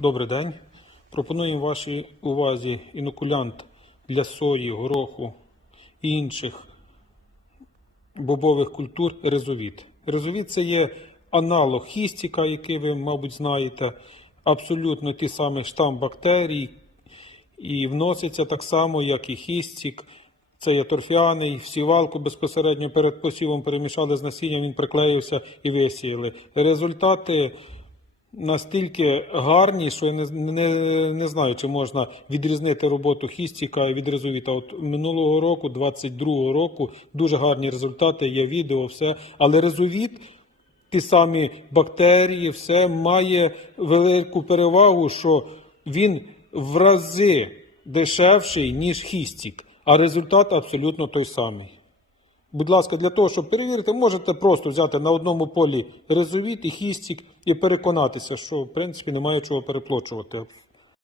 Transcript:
Добрий день. Пропонуємо вашій увазі інокулянт для сої, гороху і інших бобових культур резовіт. Резовіт це є аналог хістіка, який ви, мабуть, знаєте. Абсолютно ті самі штам бактерій, і вноситься так само, як і хістік. Це є торфяний, в сівалку безпосередньо перед посівом перемішали з насінням, він приклеївся і висіяли. Результати настільки гарні, що я не, не, не знаю, чи можна відрізнити роботу хістіка від резовіта. От минулого року, 22-го року, дуже гарні результати, є відео, все. Але резовіт, ті самі бактерії, все має велику перевагу, що він в рази дешевший, ніж хістік, а результат абсолютно той самий. Будь ласка, для того, щоб перевірити, можете просто взяти на одному полі резовіт і хістік і переконатися, що в принципі немає чого переплачувати.